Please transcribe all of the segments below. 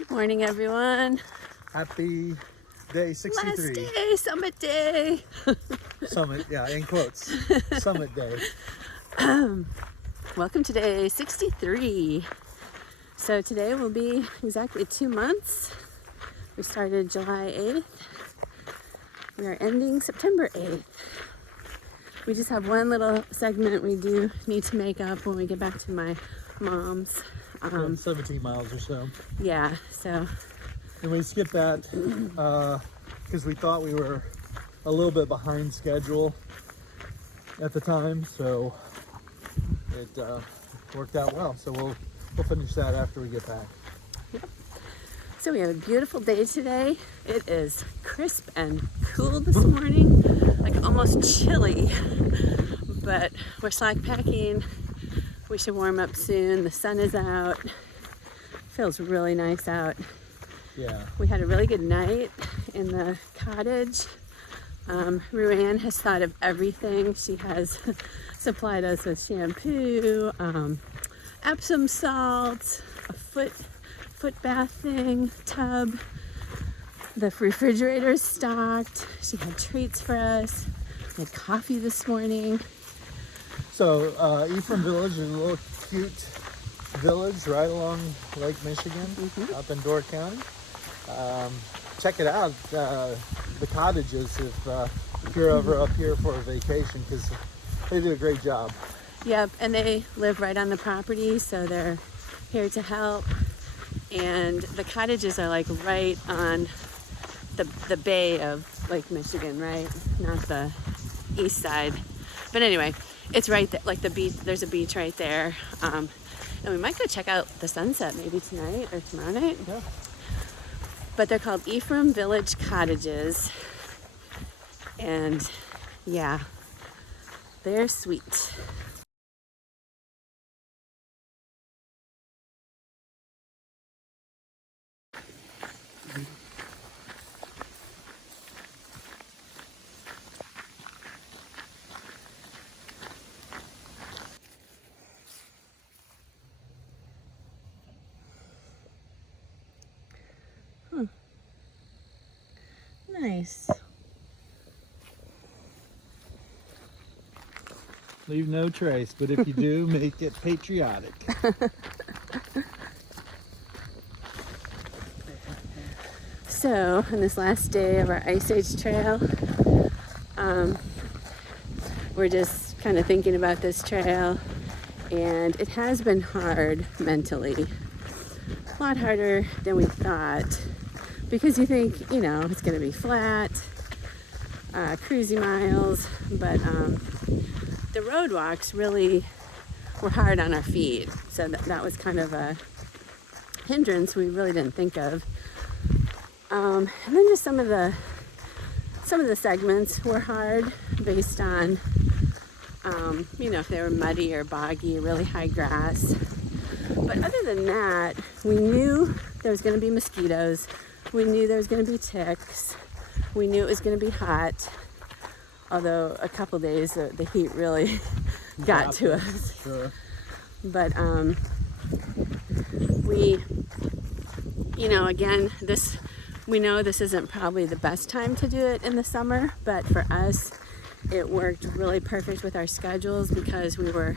Good morning, everyone. Happy day 63. Last day, summit day. Summit, yeah, in quotes. Summit day. Welcome to day 63. So today will be exactly 2 months. We started July 8th. We are ending September 8th. We just have one little segment we do need to make up when we get back to my mom's. 17 miles or so. Yeah, so. And we skipped that because we thought we were a little bit behind schedule at the time, so it worked out well. So we'll finish that after we get back. Yep. So we have a beautiful day today. It is crisp and cool this morning, like almost chilly, but we're slack packing. We should warm up soon. The sun is out. Feels really nice out. Yeah. We had a really good night in the cottage. Ruann has thought of everything. She has supplied us with shampoo, Epsom salts, a foot bath thing, tub. The refrigerator is stocked. She had treats for us. We had coffee this morning. So Ephraim Village is a little cute village right along Lake Michigan, up in Door County. Check it out, the cottages, if you're ever up here for a vacation, because they do a great job. Yep, and they live right on the property, so they're here to help. And the cottages are like right on the bay of Lake Michigan, right? Not the east side. But anyway, it's right there, like the beach. There's a beach right there. And we might go check out the sunset maybe tonight or tomorrow night. Yeah. But they're called Ephraim Village Cottages. And yeah, they're sweet. Nice. Leave no trace, but if you do, make it patriotic. So, on this last day of our Ice Age Trail, we're just kind of thinking about this trail, and it has been hard mentally. A lot harder than we thought, because you think, it's going to be flat, cruisy miles, but the road walks really were hard on our feet, so that was kind of a hindrance we really didn't think of. And then just some of the segments were hard based on, if they were muddy or boggy, really high grass. But other than that, we knew there was going to be mosquitoes. We knew there was going to be ticks. We knew it was going to be hot. Although a couple days the heat really got to us. Sure. But we, again, we know this isn't probably the best time to do it in the summer, but for us, it worked really perfect with our schedules because we were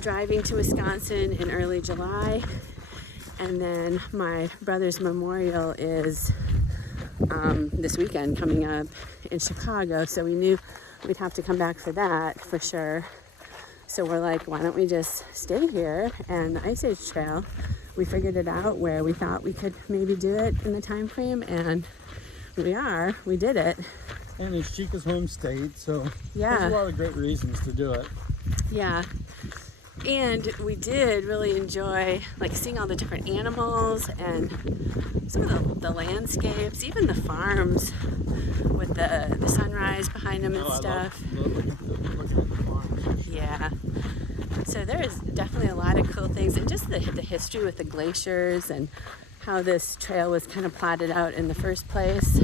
driving to Wisconsin in early July, and then my brother's memorial is this weekend coming up in Chicago, so we knew we'd have to come back for that for sure. So we're like, why don't we just stay here? And the Ice Age Trail, we figured it out where we thought we could maybe do it in the time frame, and we did it. And it's Chica's home state, so yeah, there's a lot of great reasons to do it. Yeah. And we did really enjoy seeing all the different animals and some of the landscapes, even the farms with the sunrise behind them and stuff. I love looking at the farms. Yeah. So there is definitely a lot of cool things, and just the history with the glaciers and how this trail was kind of plotted out in the first place.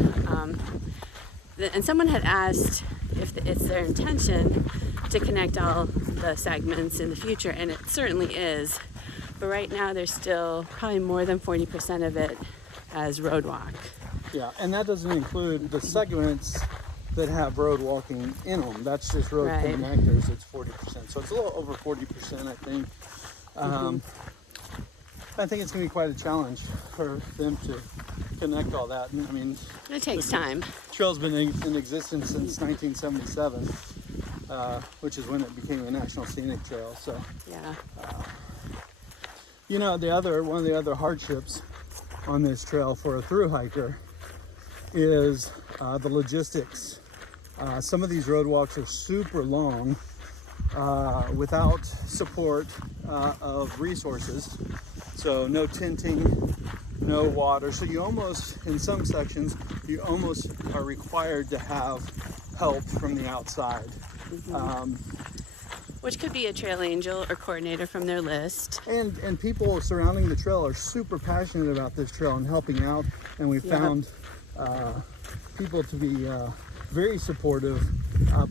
And someone had asked if it's their intention to connect all the segments in the future, and it certainly is. But right now, there's still probably more than 40% of it as road walk. Yeah, and that doesn't include the segments that have road walking in them. That's just road Right. connectors. It's 40%. So it's a little over 40%, I think. I think it's going to be quite a challenge for them to connect all that. And, I mean, It takes time. trail's been in existence since 1977, which is when it became a national scenic trail. So, Yeah. you know, one of the other hardships on this trail for a thru hiker is the logistics. Some of these road walks are super long without support of resources. So no tinting, no water. So you almost, in some sections, you almost are required to have help from the outside. Which could be a trail angel or coordinator from their list. And people surrounding the trail are super passionate about this trail and helping out. And we found people to be very supportive,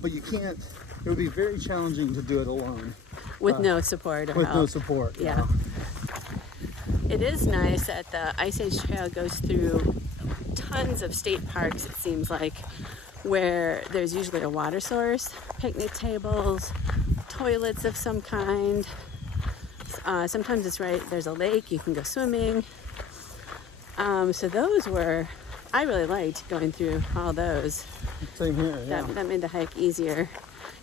but you can't, it would be very challenging to do it alone. With no support or With help. no support. Yeah. It is nice that the Ice Age Trail goes through tons of state parks, it seems like, where there's usually a water source, picnic tables, toilets of some kind. Sometimes it's there's a lake, you can go swimming. So those were, I really liked going through all those. Same here, yeah. That made the hike easier.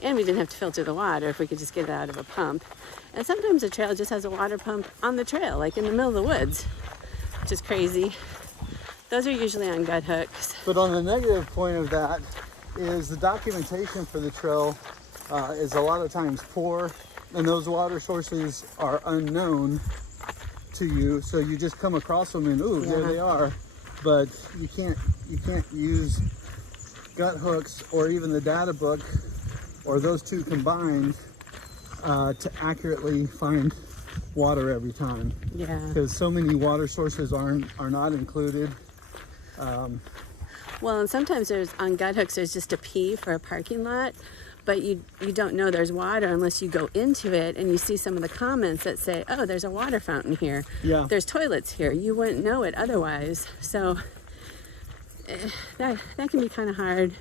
And we didn't have to filter the water if we could just get it out of a pump. And sometimes the trail just has a water pump on the trail, like in the middle of the woods, which is crazy. Those are usually on gut hooks. But on the negative point of that is the documentation for the trail is a lot of times poor, and those water sources are unknown to you. So you just come across them and there they are. But you can't use gut hooks or even the data book or those two combined to accurately find water every time. Yeah. Because so many water sources are not included. Well, and sometimes there's on gut hooks there's just a P for a parking lot, but you don't know there's water unless you go into it and you see some of the comments that say, oh, there's a water fountain here. Yeah. There's toilets here. You wouldn't know it otherwise. So that can be kind of hard.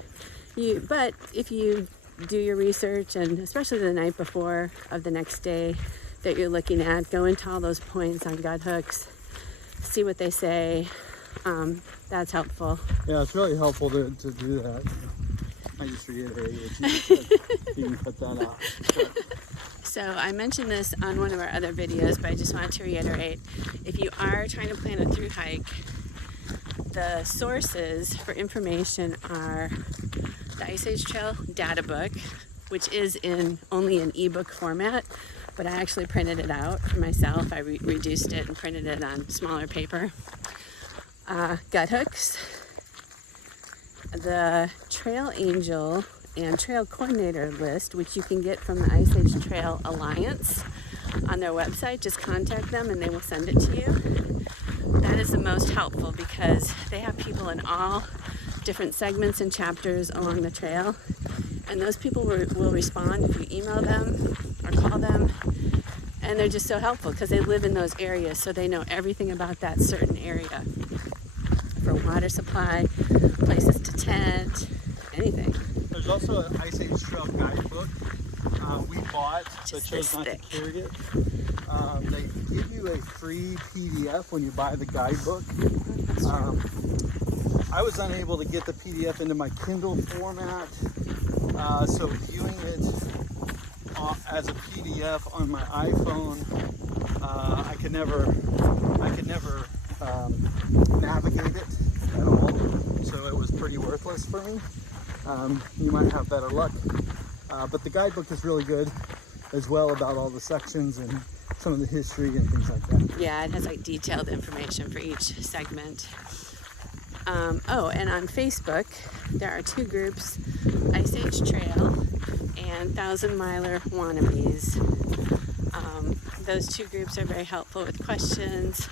But if you do your research, and especially the night before of the next day that you're looking at, go into all those points on gut hooks, see what they say. That's helpful. Yeah, it's really helpful to do that. I just reiterated what you said. You can cut that out. But So I mentioned this on one of our other videos, but I just wanted to reiterate, if you are trying to plan a thru hike, the sources for information are the Ice Age Trail data book, which is only in ebook format, but I actually printed it out for myself. I reduced it and printed it on smaller paper. Gut hooks, the Trail Angel and Trail Coordinator list, which you can get from the Ice Age Trail Alliance on their website. Just contact them and they will send it to you. That is the most helpful because they have people in all different segments and chapters along the trail, and those people will respond if you email them or call them, and they're just so helpful because they live in those areas, so they know everything about that certain area, for water supply, places to tent, anything. there's also an Ice Age Trail guidebook we bought, but Just chose this not to thick. carry it. They give you a free PDF when you buy the guidebook. I was unable to get the PDF into my Kindle format, so viewing it as a PDF on my iPhone, I could never navigate it at all. So it was pretty worthless for me. You might have better luck, but the guidebook is really good as well about all the sections and some of the history and things like that. Yeah, it has like detailed information for each segment. And on Facebook, there are two groups, Ice Age Trail and 1,000 Miler Wannabes. Those two groups are very helpful with questions.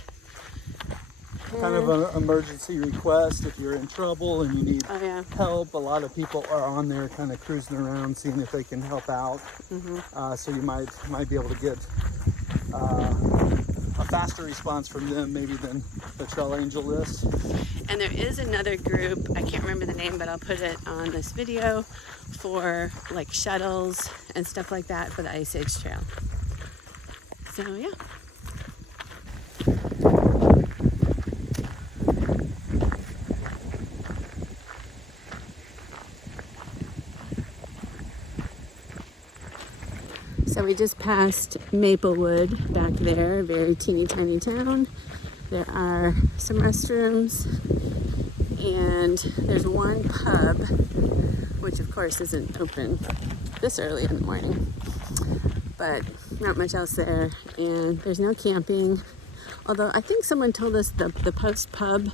Kind of an emergency request if you're in trouble and you need Oh yeah. help. A lot of people are on there kind of cruising around seeing if they can help out. So you might be able to get a faster response from them maybe than the Trail Angel list. And there is another group, I can't remember the name, but I'll put it on this video, for like shuttles and stuff like that for the Ice Age Trail. So yeah. So we just passed Maplewood back there, a very teeny tiny town. There are some restrooms and there's one pub, which of course isn't open this early in the morning, but not much else there. And there's no camping, although I think someone told us the Post Pub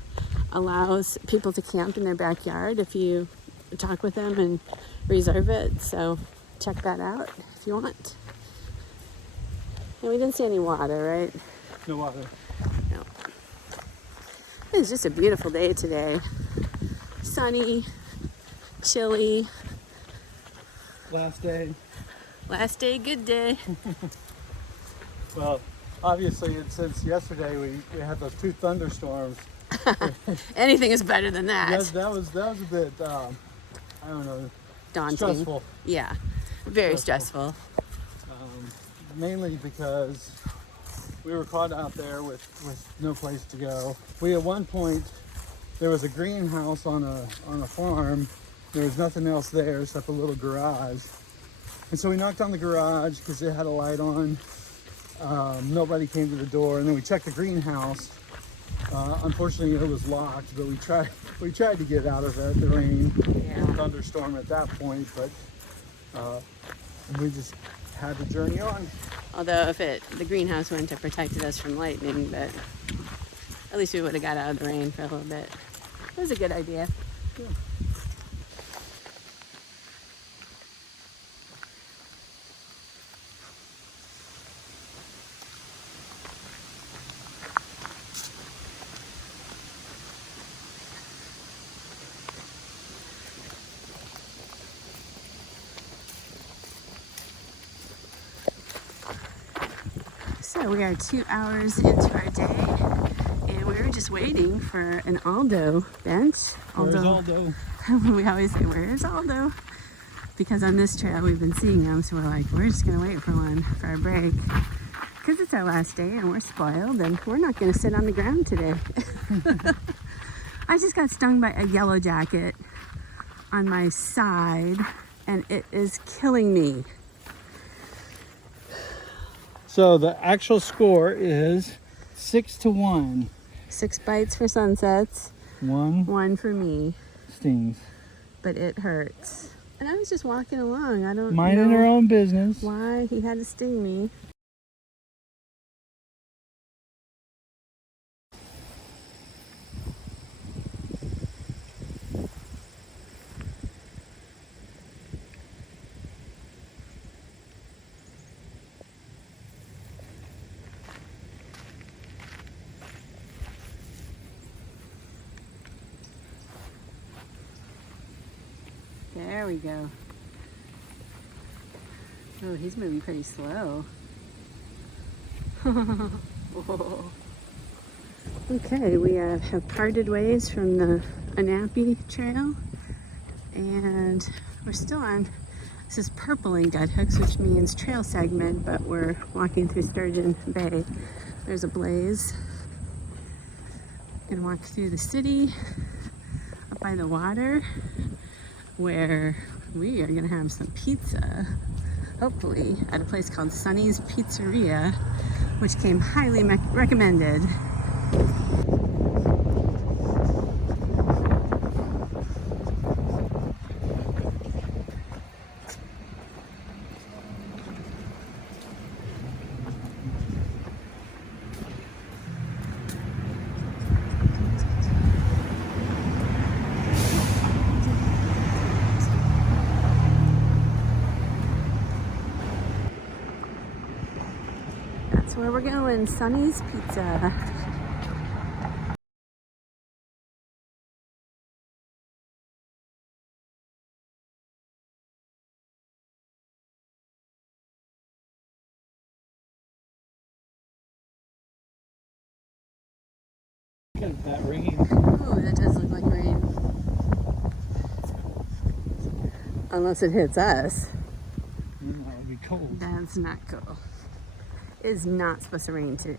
allows people to camp in their backyard if you talk with them and reserve it. So check that out if you want. And we didn't see any water, right? No water. No. It's just a beautiful day today. Sunny, chilly. Last day. Last day, good day. Well, obviously, since yesterday we had those 2 thunderstorms. Anything is better than that. That was a bit, I don't know, Daunting. stressful. Yeah, very stressful. Mainly because we were caught out there with no place to go. We, at one point, there was a greenhouse on a farm. There was nothing else there except a little garage. And so we knocked on the garage because it had a light on. Nobody came to the door, and then we checked the greenhouse. Unfortunately, it was locked, but we tried to get out of it, the rain and thunderstorm at that point, but we just had to journey on. Although if the greenhouse wouldn't have protected us from lightning, but at least we would have got out of the rain for a little bit. It was a good idea. Yeah. So we are 2 hours into our day, and we were just waiting for an Aldo bench. Where's Aldo? We always say, where's Aldo? Because on this trail we've been seeing them, so we're like, we're just gonna wait for one for our break. Because it's our last day and we're spoiled and we're not gonna sit on the ground today. I just got stung by a yellow jacket on my side and it is killing me. So the actual score is 6-1. 6 bites for Sunsets, 1 for me, Stings. but it hurts. And I was just walking along. I don't Minding know her own business. why he had to sting me. There we go. Oh, he's moving pretty slow. Whoa. Okay, we have parted ways from the Anapi Trail, and we're still on, this is purpling gut hooks, which means trail segment, but we're walking through Sturgeon Bay. There's a blaze. Gonna walk through the city, up by the water, where we are gonna have some pizza, hopefully, at a place called Sonny's Pizzeria, which came highly recommended. That's where we're going, Sonny's Pizza. at that ringing. Ooh, that does look like rain. Unless it hits us. Then that would be cold. That's not cool. It's not supposed to rain today.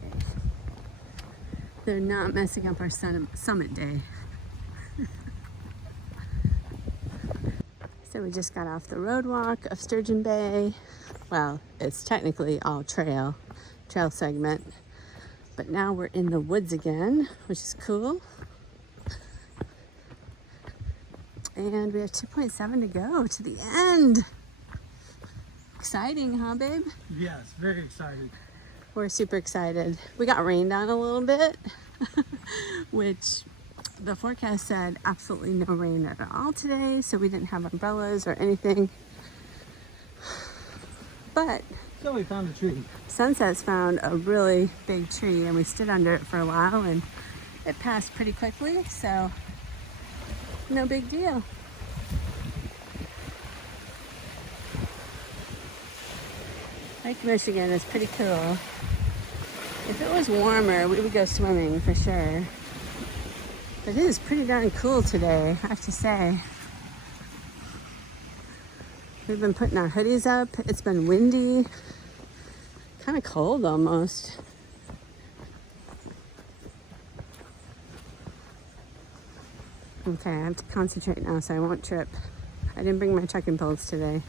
They're not messing up our summit day. So we just got off the road walk of Sturgeon Bay. Well, it's technically all trail segment. But now we're in the woods again, which is cool. And we have 2.7 to go to the end. Exciting, huh, babe? Yes, very excited. We're super excited. We got rained on a little bit, which the forecast said absolutely no rain at all today, so we didn't have umbrellas or anything. But So we found a tree. Sunset's found a really big tree, and we stood under it for a while, and it passed pretty quickly, so no big deal. Lake Michigan is pretty cool. If it was warmer, we would go swimming for sure. But it is pretty darn cool today, I have to say. We've been putting our hoodies up. It's been windy, kind of cold almost. Okay, I have to concentrate now so I won't trip. I didn't bring my trekking poles today.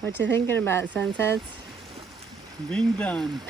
What you thinking about, Sunsets? Being done.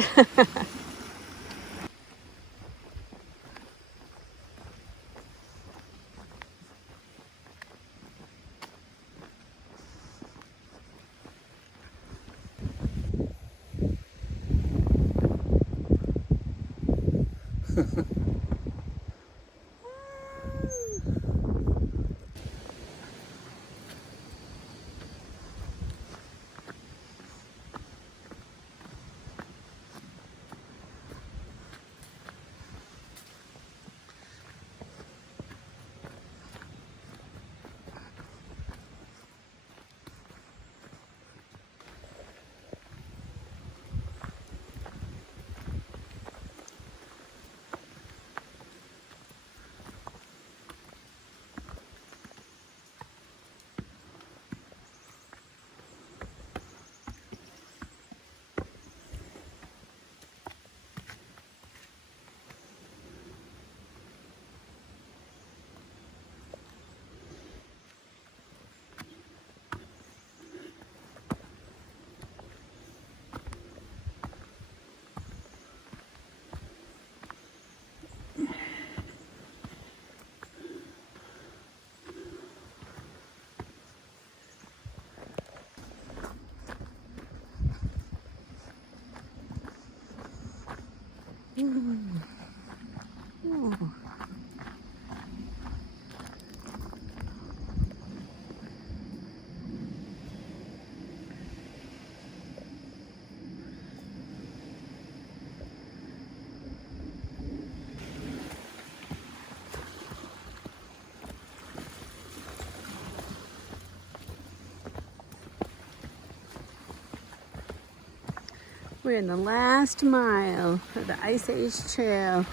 We're in the last mile of the Ice Age Trail.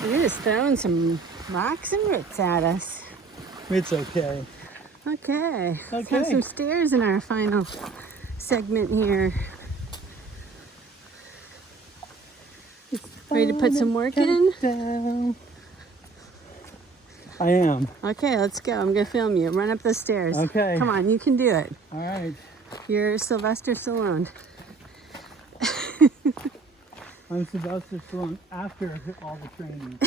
And it is throwing some rocks and roots at us. It's okay. Okay. Let's Okay. have some stairs in our final segment here. Ready to put some work in? Down. I am. Okay, let's go. I'm gonna film you. Run up the stairs. Okay. Come on, you can do it. All right. You're Sylvester Stallone. I'm Sylvester Stallone after all the training.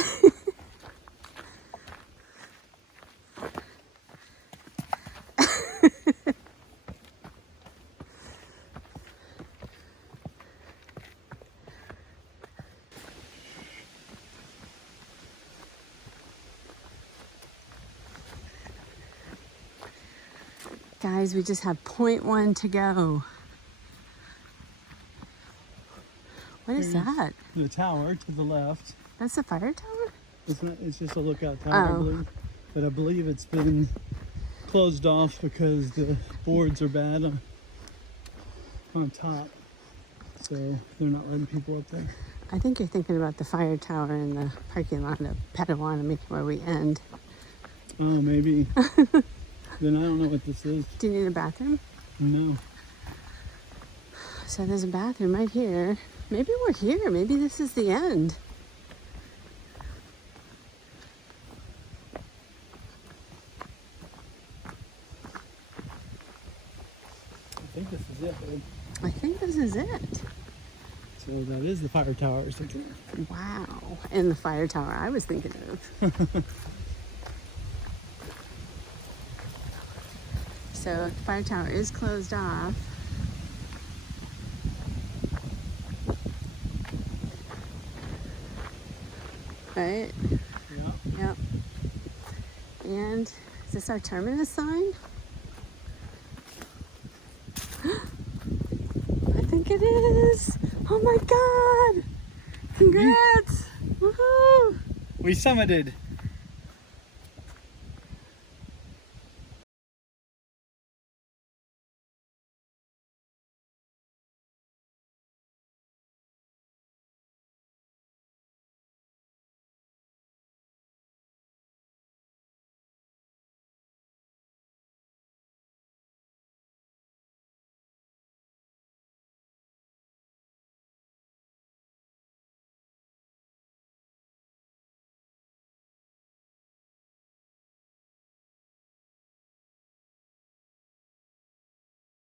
Guys, we just have 0.1 to go. What is Here's that? The tower to the left. That's the fire tower? It's not. It's just a lookout tower, I Oh. believe. But I believe it's been closed off because the boards are bad on top. So they're not letting people up there. I think you're thinking about the fire tower in the parking lot of Petawatomie where we end. Oh, maybe. Then I don't know what this is. Do you need a bathroom? No. So there's a bathroom right here. Maybe we're here. Maybe this is the end. I think this is it, babe. I think this is it. So that is the fire tower I was thinking of. Wow. And the fire tower I was thinking of. So the fire tower is closed off. Right? Yeah. Yep. And is this our terminus sign? I think it is. Oh my God. Congrats. Woohoo. We summited.